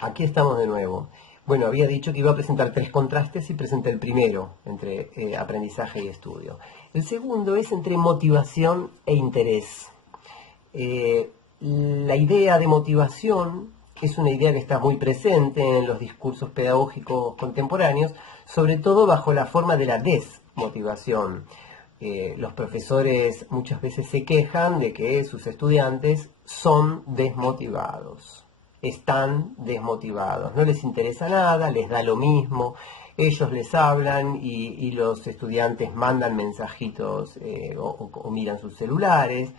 Aquí estamos de nuevo. Bueno, había dicho que iba a presentar tres contrastes y presenté el primero entre aprendizaje y estudio. El segundo es entre motivación e interés. La idea de motivación es una idea que está muy presente en los discursos pedagógicos contemporáneos, sobre todo bajo la forma de la desmotivación. Los profesores muchas veces se quejan de que sus estudiantes son desmotivados, están desmotivados, no les interesa nada, les da lo mismo, ellos les hablan y los estudiantes mandan mensajitos o miran sus celulares,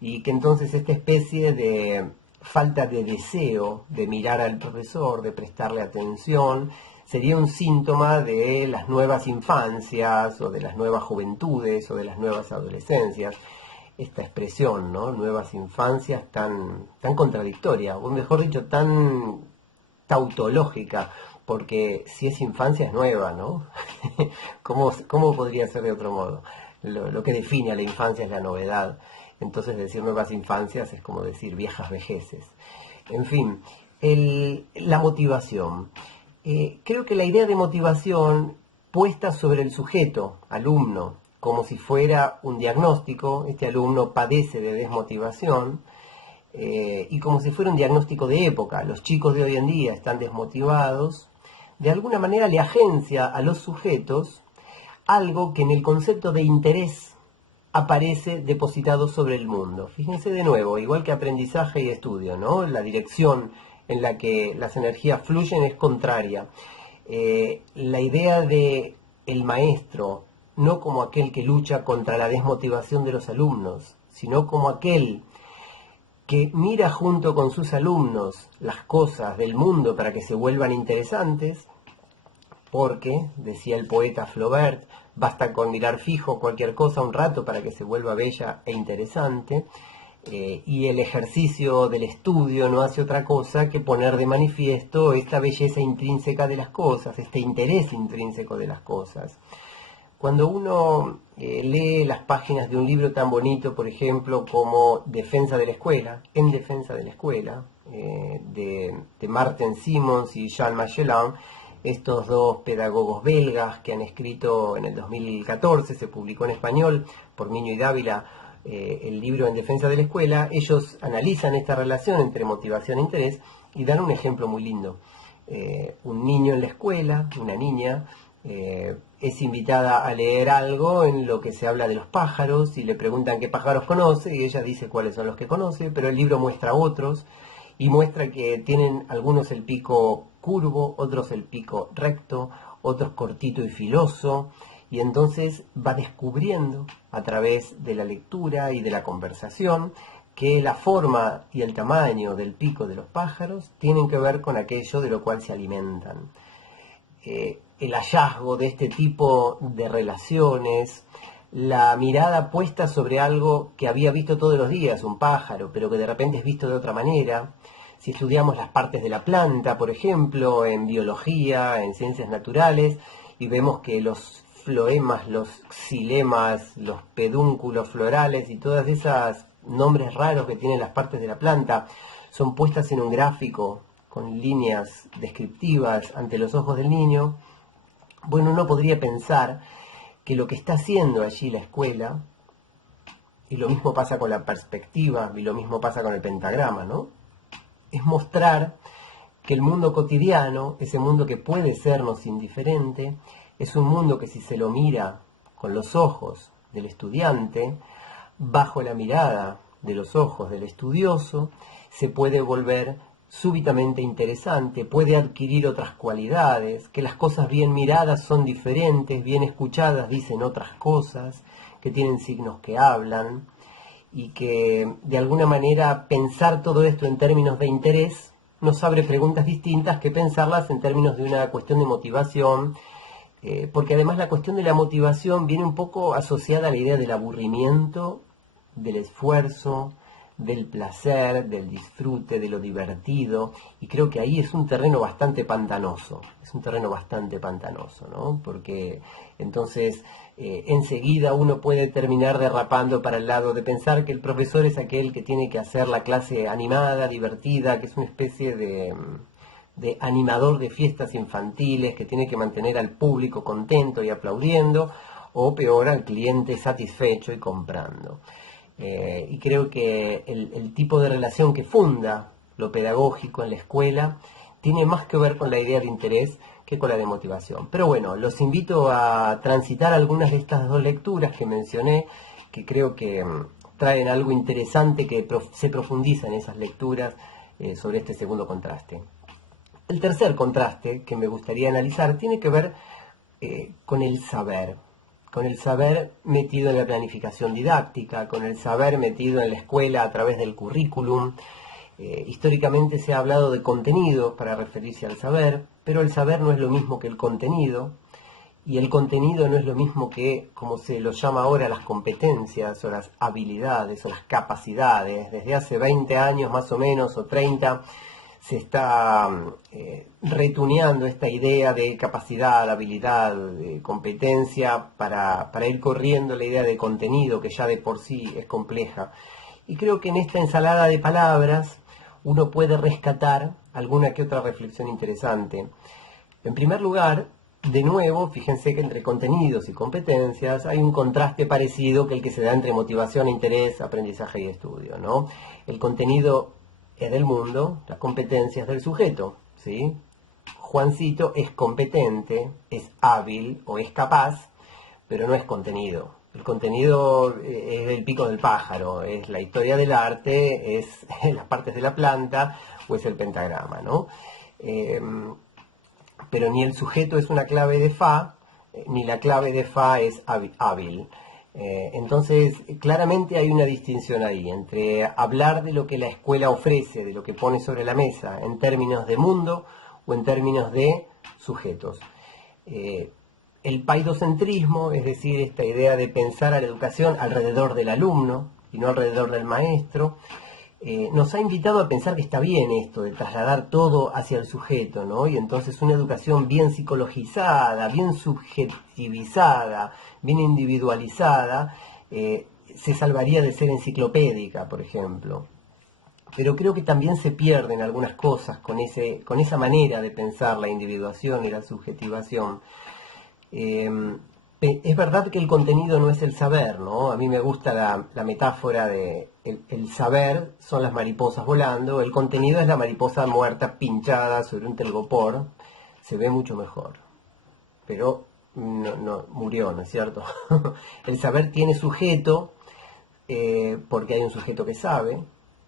y que entonces esta especie de falta de deseo de mirar al profesor, de prestarle atención, sería un síntoma de las nuevas infancias o de las nuevas juventudes o de las nuevas adolescencias. Esta expresión, ¿no? Nuevas infancias tan contradictoria, o mejor dicho, tan tautológica, porque si es infancia es nueva, ¿no? ¿Cómo podría ser de otro modo? Lo que define a la infancia es la novedad. Entonces decir nuevas infancias es como decir viejas vejeces. En fin, la motivación. Creo que la idea de motivación puesta sobre el sujeto, alumno, como si fuera un diagnóstico, este alumno padece de desmotivación, y como si fuera un diagnóstico de época, los chicos de hoy en día están desmotivados, de alguna manera le agencia a los sujetos algo que en el concepto de interés aparece depositado sobre el mundo. Fíjense de nuevo, igual que aprendizaje y estudio, ¿no? La dirección en la que las energías fluyen es contraria. La idea de el maestro, no como aquel que lucha contra la desmotivación de los alumnos, sino como aquel que mira junto con sus alumnos las cosas del mundo para que se vuelvan interesantes, porque, decía el poeta Flaubert, basta con mirar fijo cualquier cosa un rato para que se vuelva bella e interesante, y el ejercicio del estudio no hace otra cosa que poner de manifiesto esta belleza intrínseca de las cosas, este interés intrínseco de las cosas. Cuando uno lee las páginas de un libro tan bonito, por ejemplo, como Defensa de la Escuela, En Defensa de la Escuela, de Martin Simons y Jean Magellan, estos dos pedagogos belgas que han escrito en el 2014, se publicó en español por Miño y Dávila, el libro En Defensa de la Escuela, ellos analizan esta relación entre motivación e interés y dan un ejemplo muy lindo. Un niño en la escuela, una niña, es invitada a leer algo en lo que se habla de los pájaros y le preguntan qué pájaros conoce y ella dice cuáles son los que conoce, pero el libro muestra otros y muestra que tienen algunos el pico curvo, otros el pico recto, otros cortito y filoso, y entonces va descubriendo a través de la lectura y de la conversación que la forma y el tamaño del pico de los pájaros tienen que ver con aquello de lo cual se alimentan. El hallazgo de este tipo de relaciones, la mirada puesta sobre algo que había visto todos los días, un pájaro, pero que de repente es visto de otra manera. Si estudiamos las partes de la planta, por ejemplo, en biología, en ciencias naturales, y vemos que los floemas, los xilemas, los pedúnculos florales y todas esas nombres raros que tienen las partes de la planta son puestas en un gráfico con líneas descriptivas ante los ojos del niño, bueno, uno podría pensar que lo que está haciendo allí la escuela, y lo mismo pasa con la perspectiva, y lo mismo pasa con el pentagrama, ¿no? Es mostrar que el mundo cotidiano, ese mundo que puede sernos indiferente, es un mundo que si se lo mira con los ojos del estudiante, bajo la mirada de los ojos del estudioso, se puede volver súbitamente interesante, puede adquirir otras cualidades, que las cosas bien miradas son diferentes, bien escuchadas dicen otras cosas, que tienen signos que hablan, y que de alguna manera pensar todo esto en términos de interés nos abre preguntas distintas que pensarlas en términos de una cuestión de motivación, porque además la cuestión de la motivación viene un poco asociada a la idea del aburrimiento, del esfuerzo, del placer, del disfrute, de lo divertido, y creo que ahí es un terreno bastante pantanoso, ¿no? Porque entonces enseguida uno puede terminar derrapando para el lado de pensar que el profesor es aquel que tiene que hacer la clase animada, divertida, que es una especie de animador de fiestas infantiles que tiene que mantener al público contento y aplaudiendo, o peor, al cliente satisfecho y comprando. Y creo que el tipo de relación que funda lo pedagógico en la escuela tiene más que ver con la idea de interés que con la de motivación. Pero bueno, los invito a transitar algunas de estas dos lecturas que mencioné, que creo que traen algo interesante que se profundiza en esas lecturas sobre este segundo contraste. El tercer contraste que me gustaría analizar tiene que ver con el saber metido en la planificación didáctica, con el saber metido en la escuela a través del currículum. Históricamente se ha hablado de contenido para referirse al saber, pero el saber no es lo mismo que el contenido, y el contenido no es lo mismo que, como se lo llama ahora, las competencias o las habilidades o las capacidades. Desde hace 20 años más o menos, o 30, se está retuneando esta idea de capacidad, habilidad, de competencia, para ir corriendo la idea de contenido, que ya de por sí es compleja. Y creo que en esta ensalada de palabras uno puede rescatar alguna que otra reflexión interesante. En primer lugar, de nuevo, fíjense que entre contenidos y competencias hay un contraste parecido que el que se da entre motivación, interés, aprendizaje y estudio, ¿no? El contenido es del mundo, las competencias del sujeto, ¿sí? Juancito es competente, es hábil o es capaz, pero no es contenido. El contenido es el pico del pájaro, es la historia del arte, es las partes de la planta o es el pentagrama, ¿no? Pero ni el sujeto es una clave de fa, ni la clave de fa es hábil. Entonces, claramente hay una distinción ahí entre hablar de lo que la escuela ofrece, de lo que pone sobre la mesa, en términos de mundo o en términos de sujetos. El paidocentrismo, es decir, esta idea de pensar a la educación alrededor del alumno y no alrededor del maestro, nos ha invitado a pensar que está bien esto de trasladar todo hacia el sujeto, ¿no? Y entonces una educación bien psicologizada, bien subjetivizada, bien individualizada, se salvaría de ser enciclopédica, por ejemplo. Pero creo que también se pierden algunas cosas con esa manera de pensar la individuación y la subjetivación. Es verdad que el contenido no es el saber, ¿no? A mí me gusta la metáfora de el saber son las mariposas volando, el contenido es la mariposa muerta pinchada sobre un telgopor, se ve mucho mejor, pero no murió, ¿no es cierto? El saber tiene sujeto, porque hay un sujeto que sabe,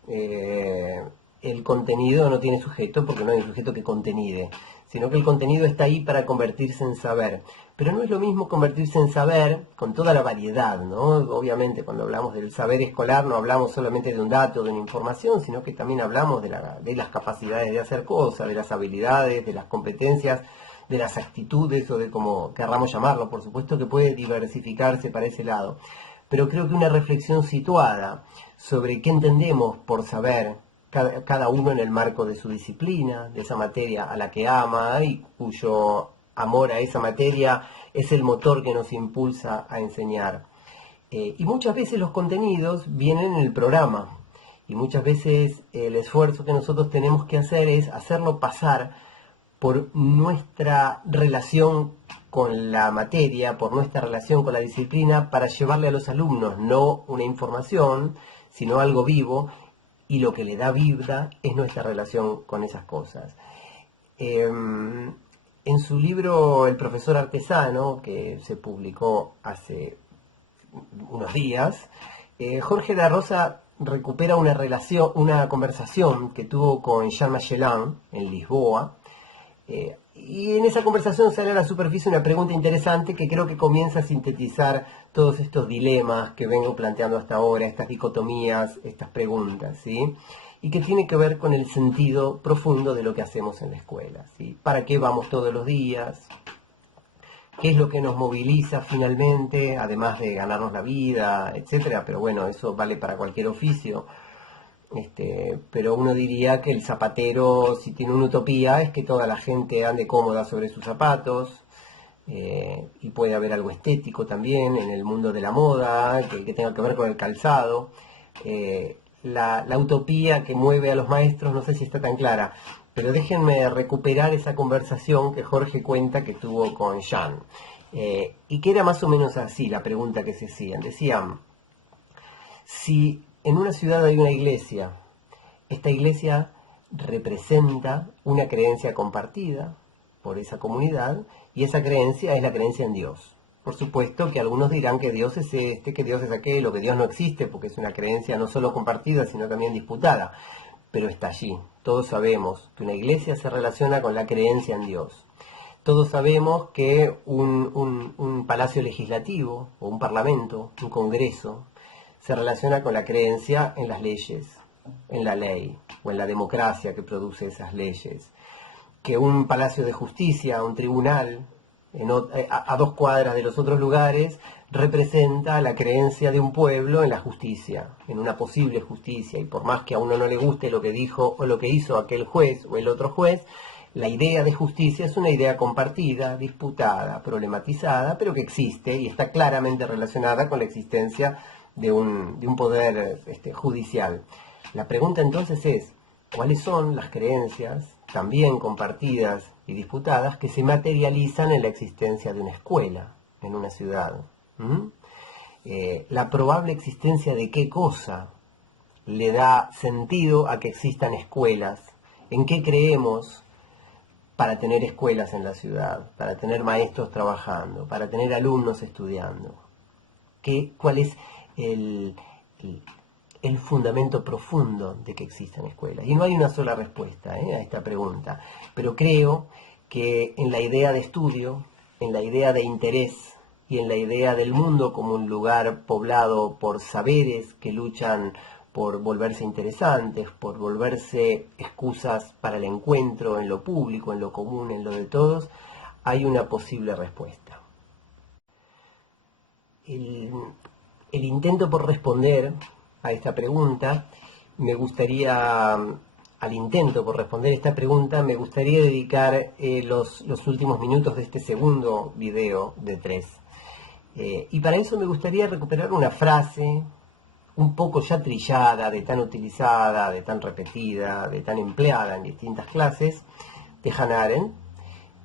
el contenido no tiene sujeto porque no hay un sujeto que contenide, sino que el contenido está ahí para convertirse en saber. Pero no es lo mismo convertirse en saber con toda la variedad, ¿no? Obviamente cuando hablamos del saber escolar no hablamos solamente de un dato, de una información, sino que también hablamos de las capacidades de hacer cosas, de las habilidades, de las competencias, de las actitudes o de como querramos llamarlo. Por supuesto que puede diversificarse para ese lado. Pero creo que una reflexión situada sobre qué entendemos por saber, cada uno en el marco de su disciplina, de esa materia a la que ama y cuyo amor a esa materia es el motor que nos impulsa a enseñar. Y muchas veces los contenidos vienen en el programa y muchas veces el esfuerzo que nosotros tenemos que hacer es hacerlo pasar por nuestra relación con la materia, por nuestra relación con la disciplina, para llevarle a los alumnos no una información, sino algo vivo, y lo que le da vida es nuestra relación con esas cosas. En su libro El profesor artesano, que se publicó hace unos días, Jorge de la Rosa recupera una conversación que tuvo con Jean Magellan en Lisboa, y en esa conversación sale a la superficie una pregunta interesante que creo que comienza a sintetizar todos estos dilemas que vengo planteando hasta ahora, estas dicotomías, estas preguntas, ¿sí? Y que tiene que ver con el sentido profundo de lo que hacemos en la escuela, ¿sí? ¿Para qué vamos todos los días? ¿Qué es lo que nos moviliza finalmente, además de ganarnos la vida, etcétera? Pero bueno, eso vale para cualquier oficio. Pero uno diría que el zapatero, si tiene una utopía, es que toda la gente ande cómoda sobre sus zapatos, y puede haber algo estético también en el mundo de la moda, que tenga que ver con el calzado. La utopía que mueve a los maestros no sé si está tan clara, pero déjenme recuperar esa conversación que Jorge cuenta que tuvo con Jean. Y que era más o menos así la pregunta que se hacían. Decían, si en una ciudad hay una iglesia, esta iglesia representa una creencia compartida por esa comunidad, y esa creencia es la creencia en Dios. Por supuesto que algunos dirán que Dios es este, que Dios es aquel, o que Dios no existe, porque es una creencia no solo compartida, sino también disputada, pero está allí. Todos sabemos que una iglesia se relaciona con la creencia en Dios. Todos sabemos que un palacio legislativo, o un parlamento, un congreso, se relaciona con la creencia en las leyes, en la ley, o en la democracia que produce esas leyes. Que un palacio de justicia, un tribunal, a 2 cuadras de los otros lugares, representa la creencia de un pueblo en la justicia, en una posible justicia, y por más que a uno no le guste lo que dijo o lo que hizo aquel juez o el otro juez, la idea de justicia es una idea compartida, disputada, problematizada, pero que existe y está claramente relacionada con la existencia de un poder judicial. La pregunta entonces es, ¿cuáles son las creencias, también compartidas y disputadas, que se materializan en la existencia de una escuela en una ciudad? La probable existencia de qué cosa le da sentido a que existan escuelas, en qué creemos para tener escuelas en la ciudad, para tener maestros trabajando, para tener alumnos estudiando. ¿Cuál es el fundamento profundo de que existan escuelas? Y no hay una sola respuesta a esta pregunta, pero creo que en la idea de estudio, en la idea de interés y en la idea del mundo como un lugar poblado por saberes que luchan por volverse interesantes, por volverse excusas para el encuentro en lo público, en lo común, en lo de todos, hay una posible respuesta. El intento por responder a esta pregunta, al intento por responder esta pregunta, me gustaría dedicar los últimos minutos de este segundo video de 3. Y para eso me gustaría recuperar una frase un poco ya trillada, de tan utilizada, de tan repetida, de tan empleada en distintas clases, de Hannah Arendt.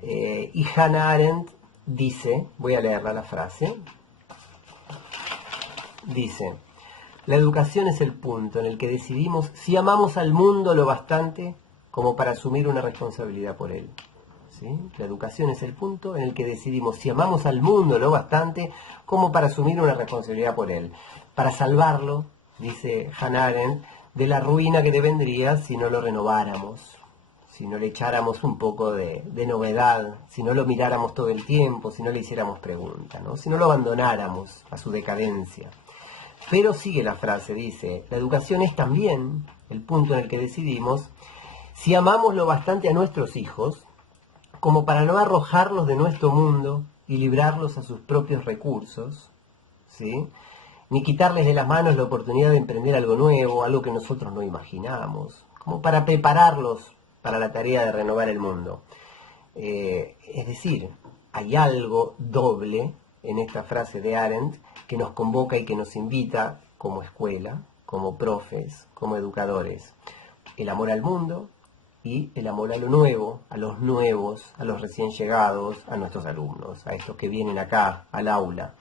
Y Hannah Arendt dice, voy a leerla la frase, dice: la educación es el punto en el que decidimos si amamos al mundo lo bastante como para asumir una responsabilidad por él. ¿Sí? La educación es el punto en el que decidimos si amamos al mundo lo bastante como para asumir una responsabilidad por él. Para salvarlo, dice Hannah Arendt, de la ruina que devendría si no lo renováramos, si no le echáramos un poco de novedad, si no lo miráramos todo el tiempo, si no le hiciéramos preguntas, ¿no? Si no lo abandonáramos a su decadencia. Pero sigue la frase, dice: la educación es también el punto en el que decidimos si amamos lo bastante a nuestros hijos como para no arrojarlos de nuestro mundo y librarlos a sus propios recursos, ¿sí? Ni quitarles de las manos la oportunidad de emprender algo nuevo, algo que nosotros no imaginamos, como para prepararlos para la tarea de renovar el mundo. Es decir, hay algo doble en esta frase de Arendt que nos convoca y que nos invita como escuela, como profes, como educadores. El amor al mundo y el amor a lo nuevo, a los nuevos, a los recién llegados, a nuestros alumnos, a estos que vienen acá al aula.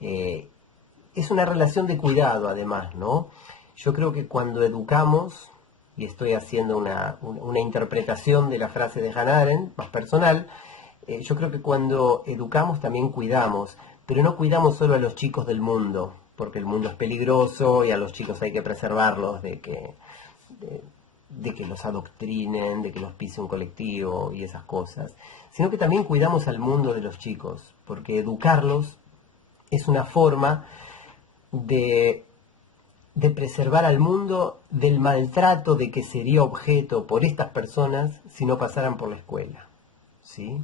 Es una relación de cuidado además, ¿no? Yo creo que cuando educamos, y estoy haciendo una interpretación de la frase de Hannah Arendt, más personal, yo creo que cuando educamos también cuidamos, pero no cuidamos solo a los chicos del mundo, porque el mundo es peligroso y a los chicos hay que preservarlos de que los adoctrinen, de que los pise un colectivo y esas cosas, sino que también cuidamos al mundo de los chicos, porque educarlos es una forma de preservar al mundo del maltrato de que sería objeto por estas personas si no pasaran por la escuela, ¿sí?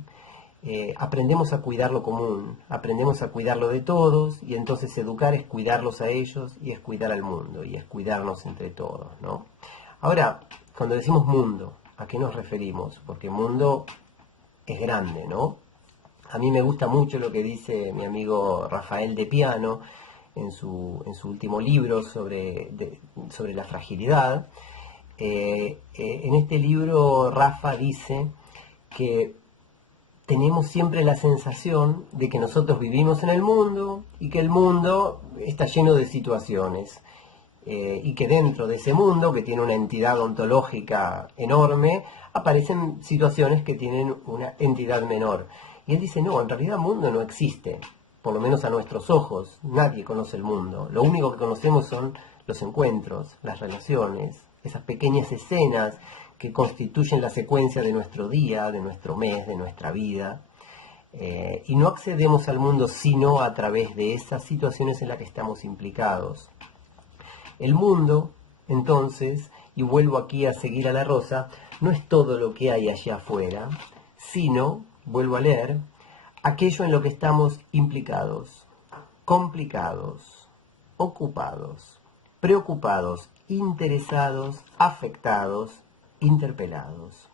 Aprendemos a cuidar lo común, aprendemos a cuidar lo de todos, y entonces educar es cuidarlos a ellos y es cuidar al mundo y es cuidarnos entre todos, ¿no? Ahora, cuando decimos mundo, ¿a qué nos referimos? Porque mundo es grande, ¿no? A mí me gusta mucho lo que dice mi amigo Rafael de Piano en su último libro sobre la fragilidad. En este libro Rafa dice que tenemos siempre la sensación de que nosotros vivimos en el mundo y que el mundo está lleno de situaciones. Y que dentro de ese mundo, que tiene una entidad ontológica enorme, aparecen situaciones que tienen una entidad menor. Y él dice, no, en realidad el mundo no existe, por lo menos a nuestros ojos. Nadie conoce el mundo. Lo único que conocemos son los encuentros, las relaciones, esas pequeñas escenas que constituyen la secuencia de nuestro día, de nuestro mes, de nuestra vida. Y no accedemos al mundo sino a través de esas situaciones en las que estamos implicados. El mundo, entonces, y vuelvo aquí a seguir a la Rosa, no es todo lo que hay allá afuera, sino, vuelvo a leer, aquello en lo que estamos implicados, complicados, ocupados, preocupados, interesados, afectados, interpelados.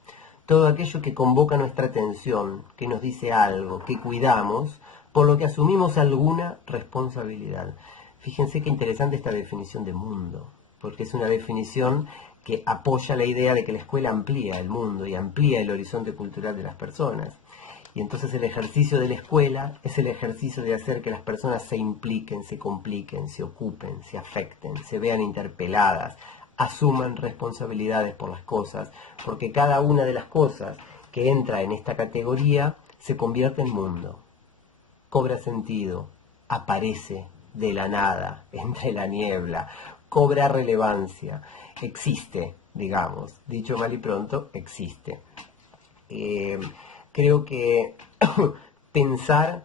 Todo aquello que convoca nuestra atención, que nos dice algo, que cuidamos, por lo que asumimos alguna responsabilidad. Fíjense qué interesante esta definición de mundo, porque es una definición que apoya la idea de que la escuela amplía el mundo y amplía el horizonte cultural de las personas. Y entonces el ejercicio de la escuela es el ejercicio de hacer que las personas se impliquen, se compliquen, se ocupen, se afecten, se vean interpeladas, asuman responsabilidades por las cosas, porque cada una de las cosas que entra en esta categoría se convierte en mundo, cobra sentido, aparece de la nada, entre la niebla, cobra relevancia, existe, digamos, dicho mal y pronto, existe. Creo que pensar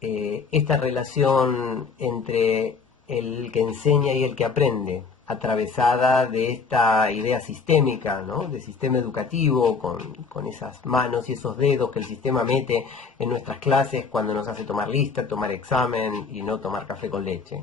esta relación entre el que enseña y el que aprende, atravesada de esta idea sistémica, ¿no? De sistema educativo, con esas manos y esos dedos que el sistema mete en nuestras clases cuando nos hace tomar lista, tomar examen y no tomar café con leche.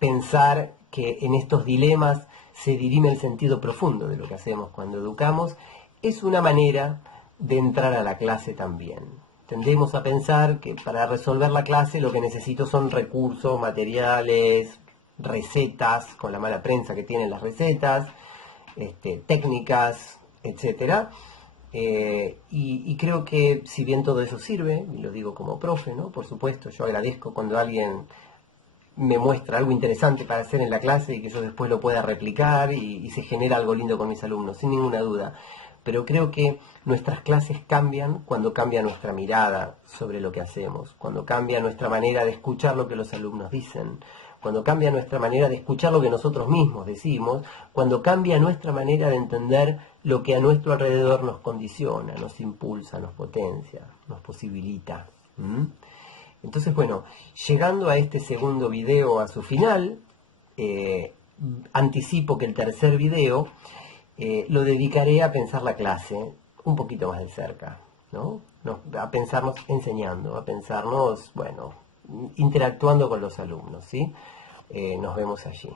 Pensar que en estos dilemas se dirime el sentido profundo de lo que hacemos cuando educamos es una manera de entrar a la clase también. Tendemos a pensar que para resolver la clase lo que necesito son recursos, materiales, recetas, con la mala prensa que tienen las recetas, técnicas, etcétera. Y creo que si bien todo eso sirve, y lo digo como profe, ¿no? Por supuesto, yo agradezco cuando alguien me muestra algo interesante para hacer en la clase y que yo después lo pueda replicar y se genera algo lindo con mis alumnos, sin ninguna duda. Pero creo que nuestras clases cambian cuando cambia nuestra mirada sobre lo que hacemos, cuando cambia nuestra manera de escuchar lo que los alumnos dicen, cuando cambia nuestra manera de escuchar lo que nosotros mismos decimos, cuando cambia nuestra manera de entender lo que a nuestro alrededor nos condiciona, nos impulsa, nos potencia, nos posibilita. Entonces, bueno, llegando a este segundo video a su final, anticipo que el tercer video lo dedicaré a pensar la clase un poquito más de cerca, ¿no? A pensarnos enseñando, a pensarnos, bueno, interactuando con los alumnos, ¿sí? Nos vemos allí.